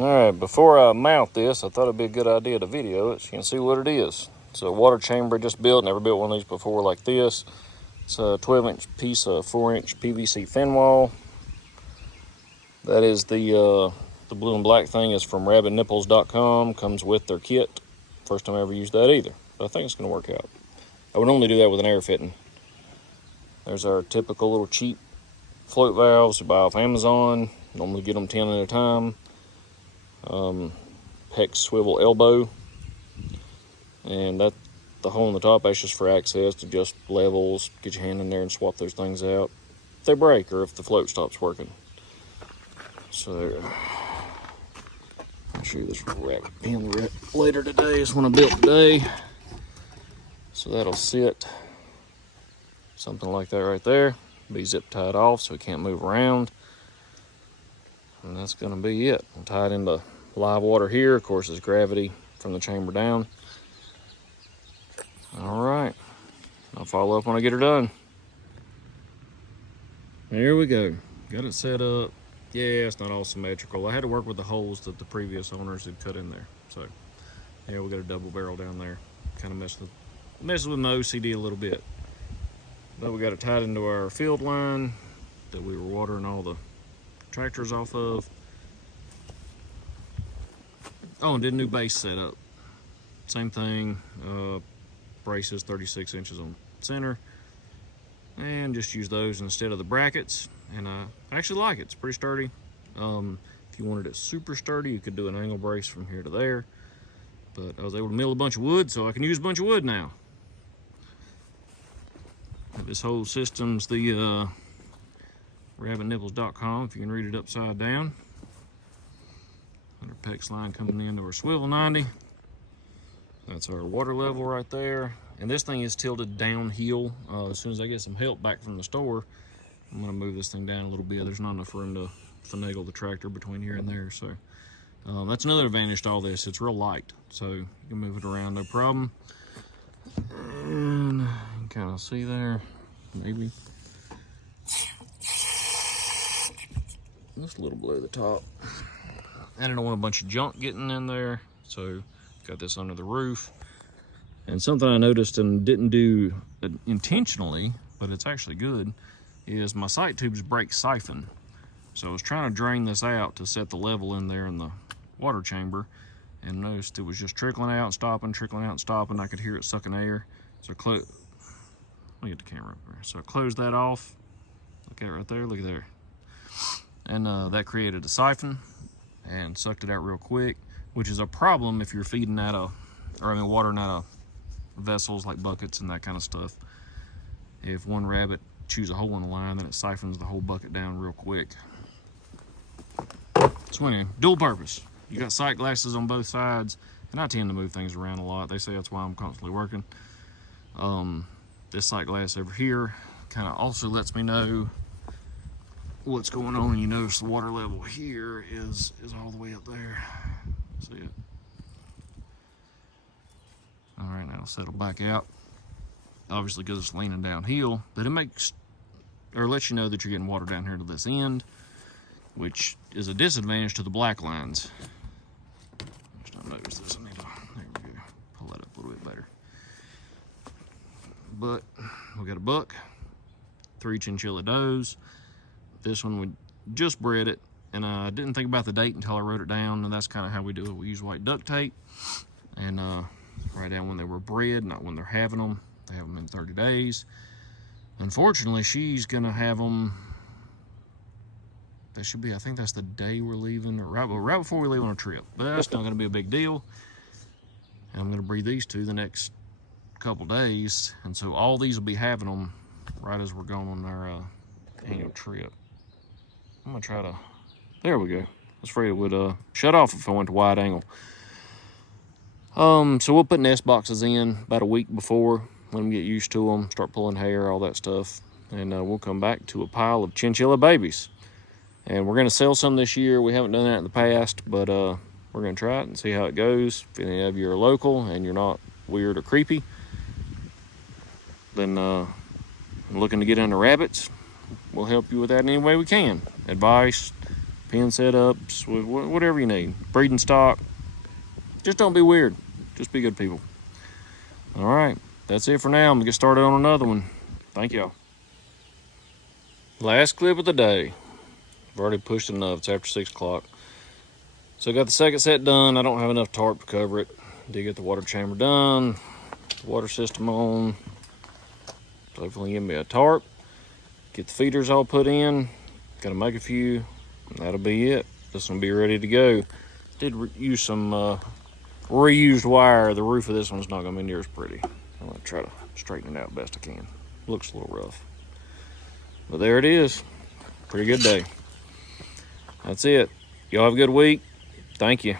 Alright, before I mount this, I thought it'd be a good idea to video it so you can see what it is. It's a water chamber just built. Never built one of these before like this. It's a 12-inch piece of 4-inch PVC fin wall. That is the blue and black thing is from rabbitnipples.com. Comes with their kit. First time I ever used that either, but I think it's going to work out. I would only do that with an air fitting. There's our typical little cheap float valves you buy off Amazon. Normally get them 10 at a time. Hex swivel elbow, and that the hole in the top, that's just for access to just levels. Get your hand in there and swap those things out if they break or if the float stops working. So I'll show you this rabbit pen later today. Is when I built today. So that'll sit something like that right there. Be zip tied off so it can't move around. And that's going to be it. I'm tied into live water here. Of course, it's gravity from the chamber down. All right. I'll follow up when I get her done. Here we go. Got it set up. Yeah, it's not all symmetrical. I had to work with the holes that the previous owners had cut in there. So, yeah, we got a double barrel down there. Kind of messes with my OCD a little bit. But we got it tied into our field line that we were watering all the tractors off of. Oh, and did a new base setup. Same thing, braces 36 inches on center, and just use those instead of the brackets. And I actually like it. It's pretty sturdy. If you wanted it super sturdy, you could do an angle brace from here to there. But I was able to mill a bunch of wood, so I can use a bunch of wood now. This whole system's the rabbitnipples.com, if you can read it upside down. Our PEX line coming into our swivel 90. That's our water level right there. And this thing is tilted downhill. As soon as I get some help back from the store, I'm gonna move this thing down a little bit. There's not enough room to finagle the tractor between here and there. So that's another advantage to all this. It's real light, so you can move it around no problem. And you can kind of see there, maybe. Just a little below the top. And I don't want a bunch of junk getting in there, so got this under the roof. And something I noticed and didn't do intentionally, but it's actually good, is my sight tubes break siphon. So I was trying to drain this out to set the level in there in the water chamber, and noticed it was just trickling out and stopping, trickling out and stopping. I could hear it sucking air. So let me get the camera up there. So I closed that off. Look at it right there, look at there. And that created a siphon and sucked it out real quick, which is a problem if you're feeding out of, watering out of vessels like buckets and that kind of stuff. If one rabbit chews a hole in the line, then it siphons the whole bucket down real quick. So anyway, dual purpose. You got sight glasses on both sides, and I tend to move things around a lot. They say that's why I'm constantly working. This sight glass over here kind of also lets me know what's going on. And you notice the water level here is all the way up there. See it? All right, now settle back out. Obviously, because it's leaning downhill, but it makes, or lets you know that you're getting water down here to this end, which is a disadvantage to the black lines. Just not notice this. I need to, there we go, pull that up a little bit better. But we got a buck, 3 chinchilla does. This one, we just bred it, and I didn't think about the date until I wrote it down, and that's kind of how we do it. We use white duct tape, and write down when they were bred, not when they're having them. They have them in 30 days. Unfortunately, she's gonna have them, that should be, I think that's the day we're leaving, or right before we leave on a trip, but that's not gonna be a big deal. And I'm gonna breed these two the next couple days, and so all these will be having them right as we're going on our annual trip. I'm gonna try to, there we go. I was afraid it would shut off if I went to wide angle. So we'll put nest boxes in about a week before, let them get used to them, start pulling hair, all that stuff. And we'll come back to a pile of chinchilla babies. And we're gonna sell some this year. We haven't done that in the past, but we're gonna try it and see how it goes. If any of you are local and you're not weird or creepy, then looking to get into rabbits, we'll help you with that any way we can. Advice, pen setups, whatever you need. Breeding stock. Just don't be weird. Just be good people. All right, that's it for now. I'm gonna get started on another one. Thank y'all. Last clip of the day. I've already pushed enough. It's after 6 o'clock. So I got the second set done. I don't have enough tarp to cover it. Did get the water chamber done. The water system on. Hopefully give me a tarp. Get the feeders all put in. Gotta make a few. And that'll be it. This one will be ready to go. Did use some reused wire. The roof of this one's not gonna be near as pretty. I'm gonna try to straighten it out best I can. Looks a little rough. But there it is. Pretty good day. That's it. Y'all have a good week. Thank you.